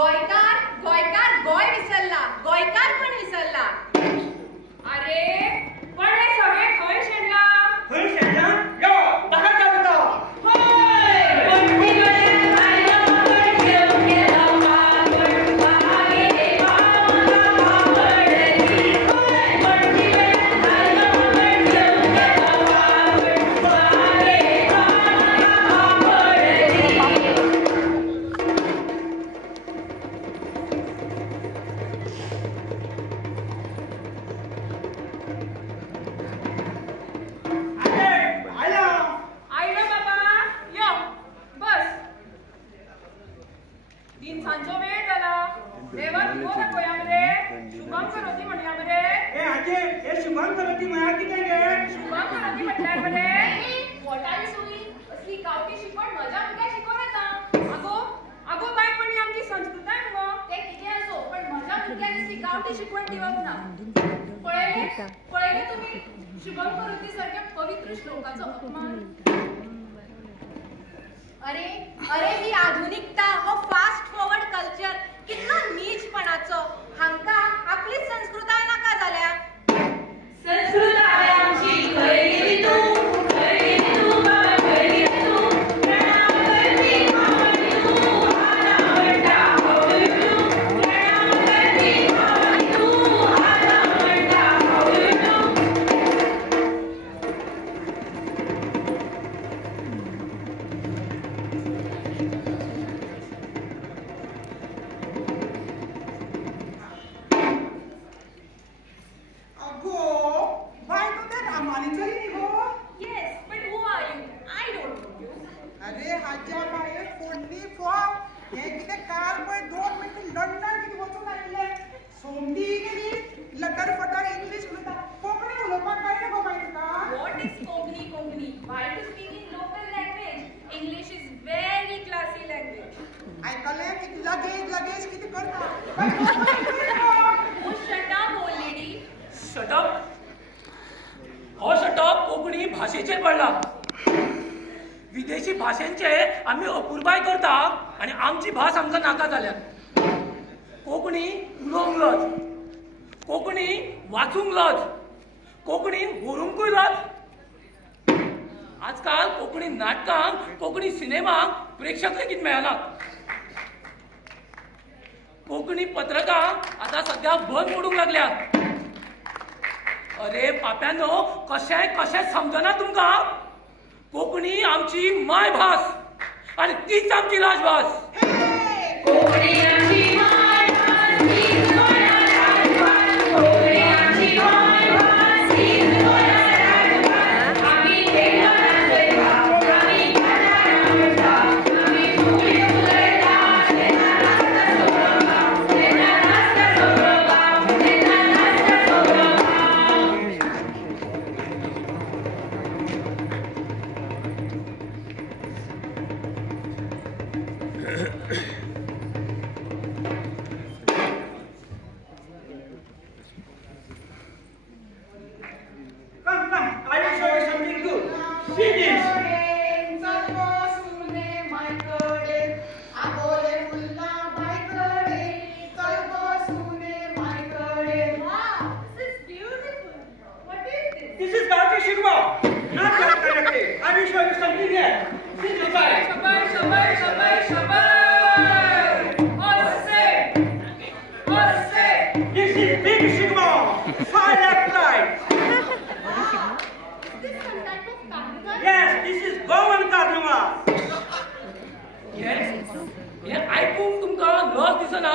गोयकार गोयकार गोय विसरला, गोयकार पण विसरला. अरे पण हे सगळे खंय शेणला? खंय शेणला? यो ताका जाता. होय कोणती गळे आयो घेऊन गेला मागण मागे मामा पडली. होय कोणती गळे आयो घेऊन गेला मागण मागे मामा पडली. आयलो बाबा यो बस. दिन सांजो वेळ झाला. देवा तुमो दाखोया मरे. शुभम करोती म्हणया मरे. ए आजे हे शुभम करोती म्हणया कितें गे? शुभम करोती म्हटल्यार मरे. What are you doing? असली गावठी शिकवण माझ्या भुरग्याक शिकवूं येता. आगो आगो बाय पण ही आमची संस्कृताय मगो. ते कितें असो पण माझ्या भुरग्याक असली गावठी शिकवण दिवप ना. पळयले तुम्ही शुभम करोती सारख्या पवित्र श्लोकाचो अपमान. अरे अरे ही आधुनिकता हो फास्ट फॉरवर्ड कल्चर कितलो नीचपणाचो. हांका आपलीच संस्कृताय नाका जाल्या. संस्कृताय आमची खंय गेली तू, खंय गेली तू बाबा, खंय गेली तू. प्रणाम करती मावळी तू, आला म्हणटा हावळी तू. प्रणाम करती मावळी तू, आला म्हणटा हावळी तू. Yes, but who are you? I don't know you. अरे हाज्या बाये फोडली फॉर्म हे कितें काल पळय 2 मिनटां लंडन कितें वचून आयिल्ले. सोमती गेली लटर फटर इंग्लीश उलयता. कोंकणी उलोवपाक कळना गो बाय तुका? What is Kogni? Why to speak in local language? English is very classy language. आयकलें की लगेज कितें करता. Oh, shut up, old lady. Shut up हो शटअप कोंकणी भाषेचेर पडला. विदेशी भाषांचे आम्ही अपुरबाय करता आणि आमची भास आमकां नाका जाल्या. कोंकणी उलोवंक लज, कोंकणी वाचूंक लज, कोंकणीन बरोवंकूय लज. आजकाल कोंकणी नाटकांक कोंकणी सिनेमांक प्रेक्षक लेगीत मेळना. कोंकणी पत्रकां आतां सध्या बंद पडूंक लागल्यात. अरे पाप्यानो कशें समजना तुमकां? कोंकणी आमची मायभास आणि तीच आमची राजभास. कोंकणी आमची मायभास, तीच गोंया राजभास. कोंकणी आमची मायभास, तीच गोंया राजभास. आमी तेंगा नाचयता, आमी गाना म्हणटा, आमी फुगडी उलयता. तेन्ना नाचता सगळो गांव, तेन्ना नाचता सगळो गांव, तेन्ना नाचता सगळो गांव. Come, I will show you something good. See this. Wow, this is beautiful. What is this? This is Gauti Shikwa. Not that kind of thing. I will show you something here. See this guy. Shabash, shabash, shabash, shabash. Osse, osse. This is Big Shikwa. Far left right. Is this some type of carnival? Yes, this is Goan Carnival. हे ऐकून तुमकां लज दिसना?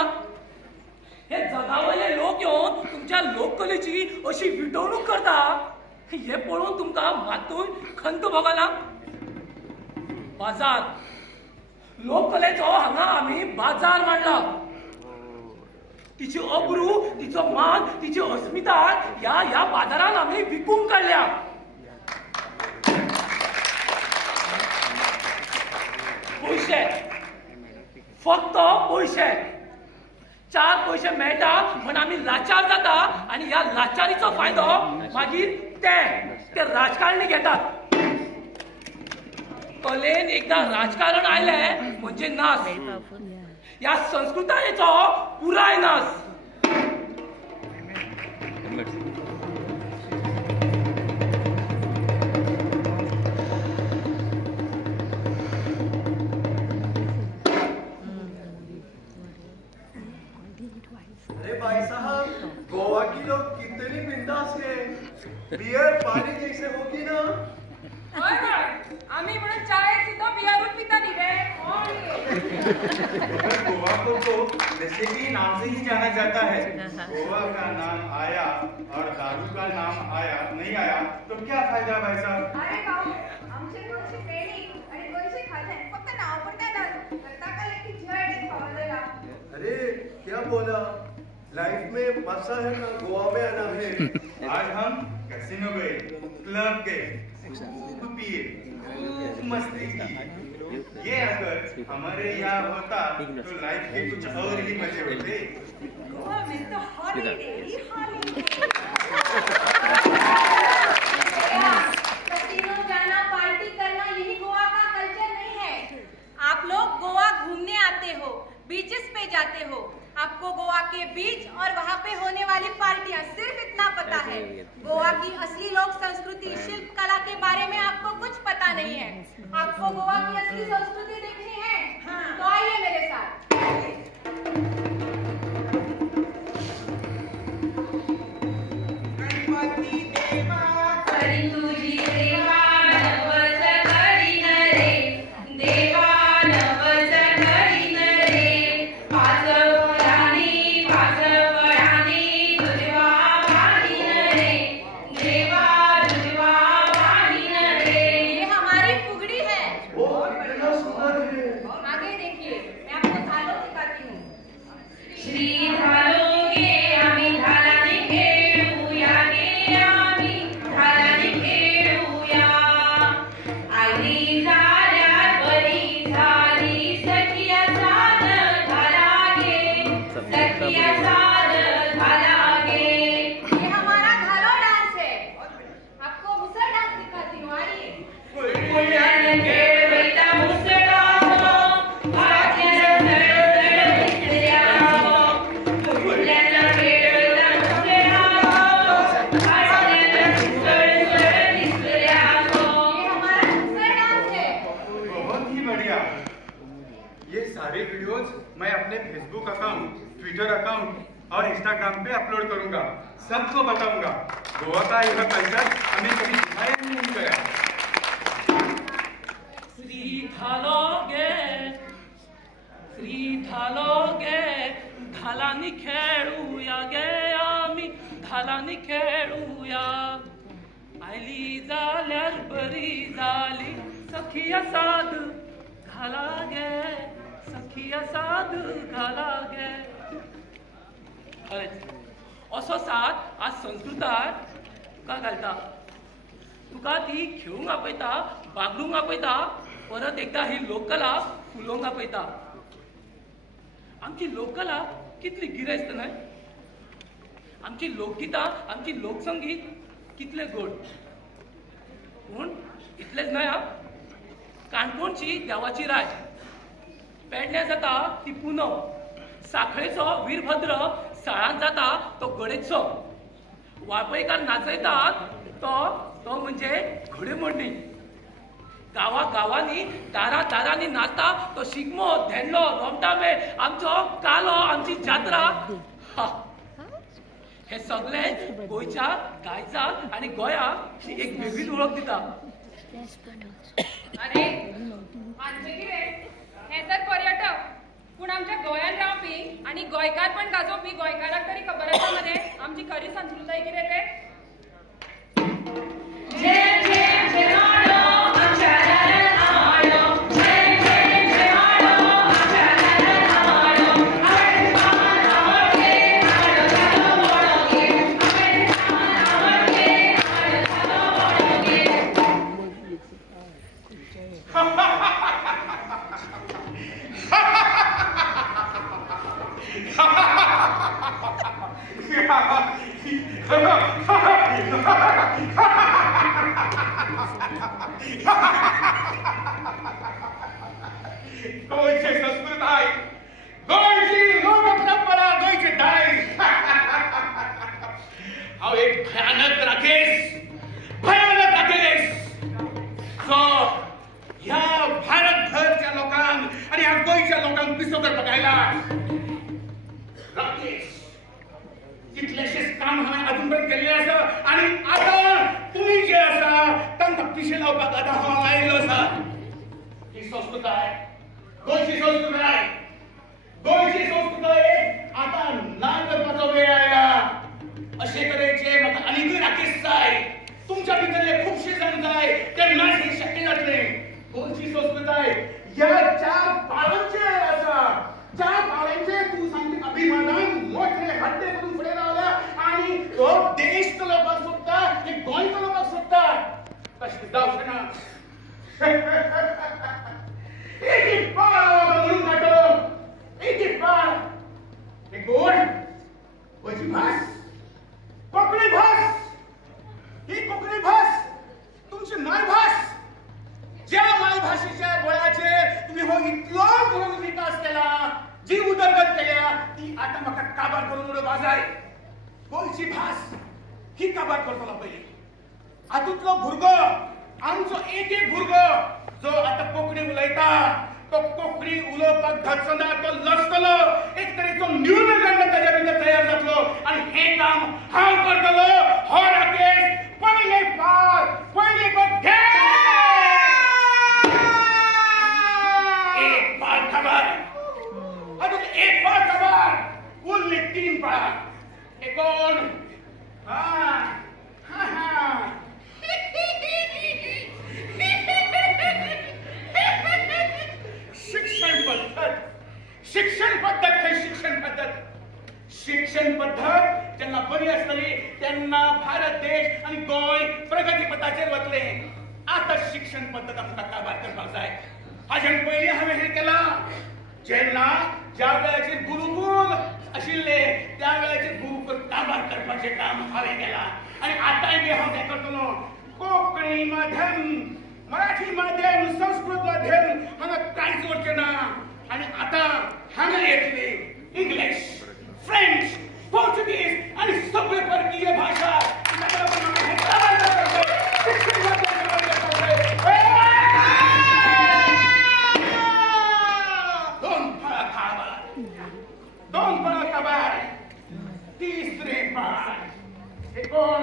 हे जगावयले लोक येवन तुमच्या लोककलेची अशी विटवणूक करता. हे पळोवन तुमकां मातूय खंत भोगना? बाजार लोककलेचो हांगा आमी बाजार मांडला. तिची अब्रू, तिचो मान, तिची अस्मिताय ह्या बाजारान आमी विकूंक काडल्या. पैसे, फक्त पैसे. 4 पैसे मेळटा म्हण आमी लाचार जाता आणि ह्या लाचारीचो फायदो मागीर ते राजकारणी घेतात. कलेन एकदा राजकारण आयलें म्हणजे नास. ह्या संस्कृतायेचो पुराय नास. अरे भाई साहब, गोवा की लोग कितनी बिंदास है. बियर पानी जैसे होगी ना. होय होय, आम्ही म्हणून चायेत सुद्धा बियरून पिता नाही रे. गोवा को तो वैसे भी नाम से ही जाना जाता है. गोवा का नाम आया और दारू का नाम आया नहीं आया तो क्या फायदा भाई साहब. अरे भाऊ, आमचे गोष्टी ट्रेनिंग आणि गोष्टी खाल्ले फक्त नाव पण नाही करता का लेकी झड खावायला. अरे क्या बोला. लाइफ में मजा है ना गोवा में आना है. आज हम कैसीनो गए, क्लब गए, खूब पिए, खूब मस्ती की. ये अगर हमारे यहाँ होता तो लाइफ के कुछ और ही मजे होते. गोवा में तो हॉलिडे ही हॉलिडे. कैसीनो जाना, पार्टी करना, यही गोवा का कल्चर नहीं है. आप लोग गोवा घूमने आते हो, बीचेस पे जाते हो. आपको गोवा के बीच और वहाँ पे होने वाली पार्टियां सिर्फ इतना पता है. गोवा की असली लोक संस्कृति, शिल्प कला के बारे में आपको कुछ पता नहीं है. आपको गोवा की असली संस्कृति देखनी है तो आइए मेरे साथ. गणपती देवा करी तुझी देवा नवस करीन रे. देवा नवस करीन रे. पाच फळांनी दुर्वा वाढीन रे. देवा दुर्वा वाढीन रे. ये हमारी फुगड़ी है. वो कितना सुंदर है. आगे देखिए, मैं आपको थालो दिखाती हूँ. श्री धालोगे आम्ही धालाने खेळूया गे. आम्ही धालाने खेळूया. आली झाल्यात बरी झाली सखिया साद घाला गे. सखिया साद घाला गे. ये हमारा घालो डांस है. आपको मुसळ डांस दिखाती हूँ. आइए. पुण्यान खेळवैता मुसळावो. भाग्यान सळसळ दिसल्यावो. पुण्यान खेळवैता मुसळावो. भाग्यान सळसळ दिसल्यावो. ये हमारा मुसळ डांस है. बहुत ही बढ़िया. ये सारे वीडियोस मैं अपने फेसबुक अकाउंट, ट्विटर अकाउंट और इंस्टाग्राम पे अपलोड करूंगा. सबको बताऊंगा. गोवा का यह कल्चर हमें कभी दिखाया ही नहीं गया. श्री धालोगे धालांनी खेळूया गे. आम्ही धालांनी खेळूया. आयली जाल्यार बरी जाली सखिया साद घाला गे. सखिया साद घाला गे. खरेंच असो साद आज संस्कृताय तुका घालता. तुका ती खेळूंक आपयता, बागडूंक आपयता, परत एकदा ही लोककला फुलोवंक आपयता. आमची लोककला कितली गिरेस्त न्हय. आमची लोकगितां, आमची लोकसंगीत कितले गोड. पूण इतलेंच न्हय हा. काणकोणची देवाची राय. पेडण्या जाता ती पुनव. साखळेचो वीरभद्र साळांत जाता तो गडेचो. वाळपयकार नाचयतात तो म्हणजे घोडेमोडणी. गावांनी दारांनी नाचता तो शिगमो, धेंडलो, रोमटामे, आमचो कालो, आमची जात्रा. हे सगळे गोंयच्या गायजाक आणि गोंयाक एक वेगळीच ओळख दिता. अरे आमचे कितें हे तर पर्यटक, पूण आमच्या गोंयांत रावपी आणि गोंयकार पण गाजोवपी गोंयकाराक तरी खबर आसा मरे आमची खरी संस्कृताय कितें ते. जय जय जय हाडो आमच्या रानान हाडो. जय जय जय हाडो आमच्या रानान हाडो. आवडे आवडे हाडो झालो मोडोगे. आवडे आवडे हाडो झालो मोडोगे. पिसो करपाक आयला राकेश कितलेशेच काम हांवें अजून पर्यंत केल्लें आसा आनी आतां तुमी जे आसा तांकां पिशे लावपाक आतां हांव आयलो आसा ही संस्कृताय गोंयची संस्कृताय आतां ना करपाचो वेळ आयला अशे तरेचे म्हाका आनीकूय राकेश जाय तुमच्या भितरले खुबशे जाण जाय तेन्नाच हें शक्य जातलें गोंयची संस्कृताय ह्या चार पाळांचे आसा चार पाळांचे तूं सामके अभिमानान मोठे हड्डे करून फुडें रावल्या आनी हो देश चलोवपाक सोदता हे गोंय चलोवपाक सोदता तशें जावचें ना एक पाळ म्हणून काडटलो एक पाळ हे गोड गोंयची भास कोंकणी भास ही कोंकणी भास तुमची मायभास ज्या मायभाषेच्या बळाचेर तुम्ही हो इतलो करून विकास केला जी उदरगत केल्या ती आता म्हाका काबार करून उडोवपाक जाय गोंयची भास ही काबार करतलो पयली हातूंतलो भुरगो आमचो एक भुरगो जो आता कोंकणी उलयता तो कोंकणी उलोवपाक धडचना तो लसतलो एक तरेचो न्यूनगंड ताच्या भितर तयार जातलो आनी हें काम हांव करतलो हो राकेश पयले पार पयले घे एक पार खबर अजून एक पार खबर उरले 3 पाळ हे कोण शिक्षण पद्धत जेन्ना बरी आसतली तेन्ना भारत देश आणि गोंय प्रगती पथाचेर वतले आता शिक्षण पद्धत आमकां काबार करपाक जाय हाजें पयलीं हांवें हें केलां जेन्ना ज्या वेळाचेर गुरुकुल आशिल्ले त्या वेळाचेर गुरुकुल काबार करपाचें काम हांवें केलां आनी आतांय बी हांव तें करतलो कोंकणी माध्यम मराठी माध्यम संस्कृत माध्यम हांगा कांयच उरचें ना आनी आतां हांगा येतली इंग्लीश फ्रेंच पोर्तुगीज आणि सगळे परकीय भाषा दोन फळा खाबार तिसरे पाळ एकूण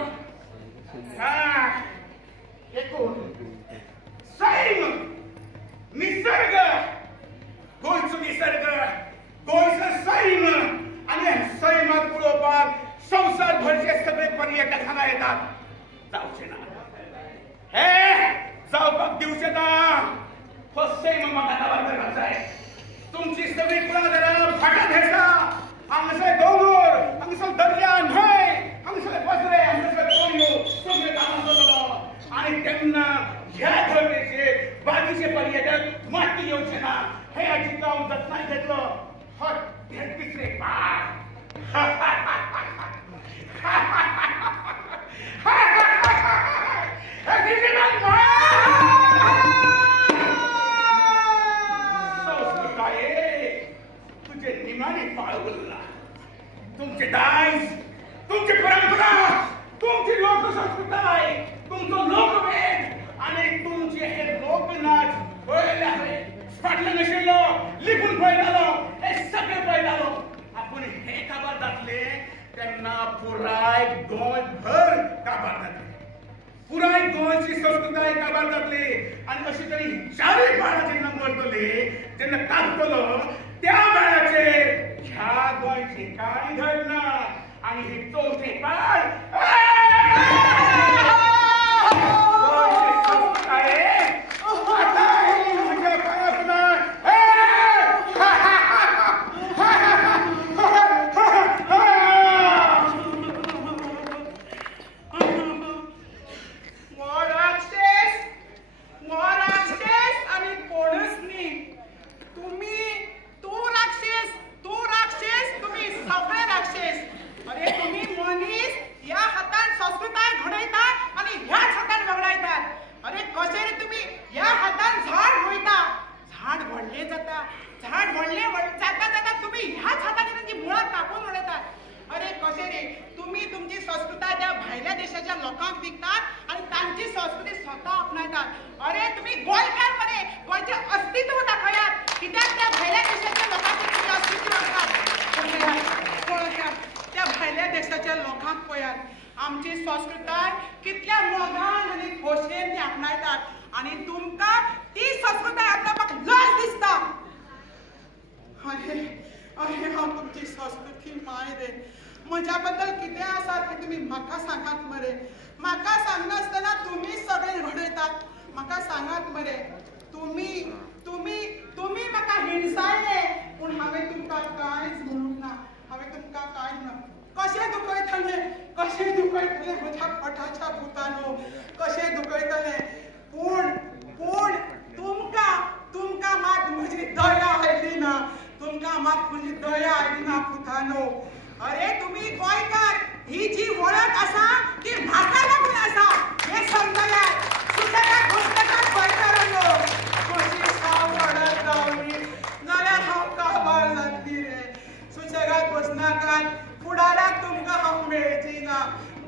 सैम निसर्ग गोंयचो निसर्ग गोंयचो सैम आणि सैमात उडोवपाक संवसारभरचे सगळे पर्यटक हांगा येतात जावचे ना हे जावपाक दिवचे ना हो सैम म्हाका काबार करपाक जाय तुमची सगळी कुळागरां फाटात हेसा हांगासर दोंगर हांगासर दर्या न्हंय हांगासर पसरे हांगासर कोंडू सगळे कामां करतलो आनी तेन्ना ह्या धर्मेचेर बाकीचे पर्यटक माती येवचे ना हे हाची हांव जतनाय घेतलो हो तिसरे पाळ तुझे निमाणे पाळ उरला तुमचे दायज तुमची परंपरा तुमची लोकसंस्कृताय तुमचो लोकवेद आणि तुमचे हे लोकनाच पळयले हांवें फाटल्यान आशिल्लो लिपून पळयतालो हे सगळे पळयतालो आपूण हे काबार जातले तेन्ना पुराय गोंयभर काबार जातले पुराय गोंयची संस्कृताय काबार जातली आनी अशी तरी चारय पाळां जेन्ना मरतले जेन्ना कापतलो त्या वेळाचेर ह्या गोंयची काळी धड ना आनी ही चवथे पाळ अरे तुम्ही गोंयकार बरे गोंयचे अस्तित्व दाखयात कित्याक त्या भायल्या देशाच्या लोकांक आमची संस्कृताय कितल्या मोगान आनी खोशयेन ती आपणायतात आनी तुमकां ती संस्कृताय आपणावपाक लज दिसता. अरे अरे हांव तुमची संस्कृती माय रे. म्हज्या बद्दल कितें आसा तें तुमी म्हाका सांगात मरे. म्हाका सांगनासतना तुमी सगळे रडयतात. म्हाका सांगात मरे. तुमी तुमी तुमी म्हाका हिणसायले पूण हांवें तुमकां कांयच म्हणूंक ना. हांवें तुमकां कांयच ना. कशें दुखयतले म्हज्या पोटाच्या भुतानो. कशें दुखयतले पूण पूण तुमकां मात म्हजी दया आयली ना. तुमकां मात म्हजी दया आयली ना भुतानो. अरे तुम्ही गोंयकार ही जी वळख आसा ती म्हाका लागून आसा हें समजल्यार सुशेगाद पुस्तकांत गोंयकारांनो. कशी साव रडत रावली जाल्यार हांव काबार जातली रे. सुशेगाद बसनाकात फुडाराक तुमकां हांव मेळची ना.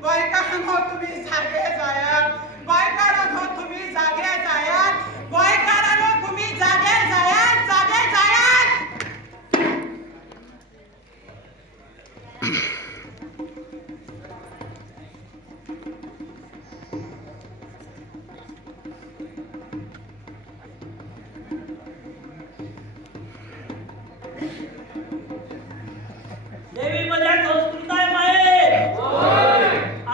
गोंयकारांनो तुमी जागे जायात. गोंयकारांनो तुमी जागे जायात. गोंयकारांनो तुमी जागे जायात. जागे जायात. देवी माझ्या संस्कृताय माये.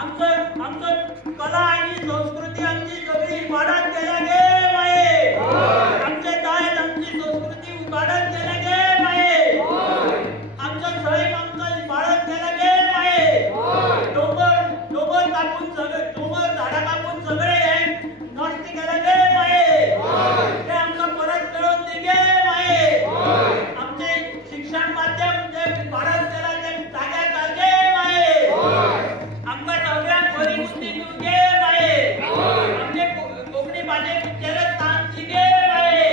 आमचं कला आणि संस्कृती आमची सगळी इबाडत गेल्या गे माये. आमचे दायज आमची संस्कृती उबाडत गेल्या गे माये. आमचं सैम आमचं इबाडत गेल्या गे माये. डोंगर कापून सगळे डोंगर झाडा कापून सगळे हे नष्ट केल्या गे माये. ते आमचं परत मिळवून दे गे माये. आमचे शिक्षण माध्यम जे इबाडत गेला ते जाग्यार घाल गे माये. आमकां सगळ्यांक बरी बुद्धी दिवं गे माये. आमचे कोंकणी भाशेक उच्चारत तांची गे माये.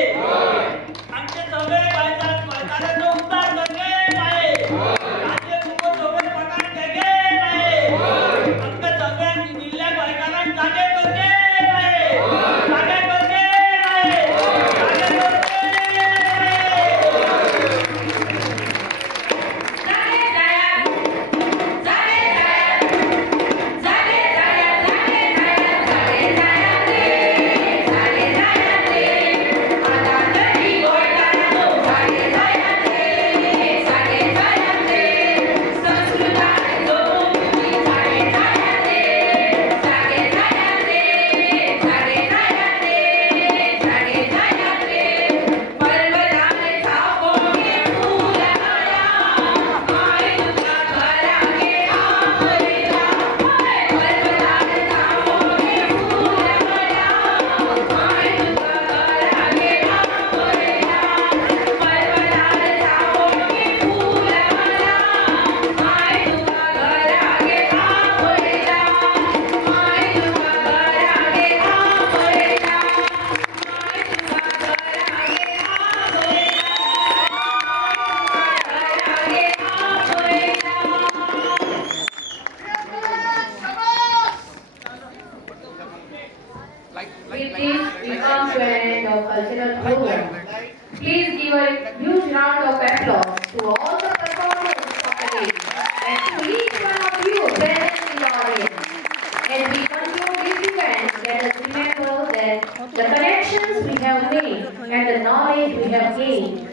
आमचे सगळे गोंयकारांचो उद्धार कर गे माये. तांचे तुका सगळे पटान घे गे माये. आमकां सगळ्यांक दिल्ल्या गोंयकारांक जागे कर गे माये. जागे कर गे माये. जागे कर गे With this, we come to an end of cultural program. Please give a huge round of applause to all the performers of the day and to each one of you present in the audience. As we conclude this event, let us remember that the connections we have made and the knowledge we have gained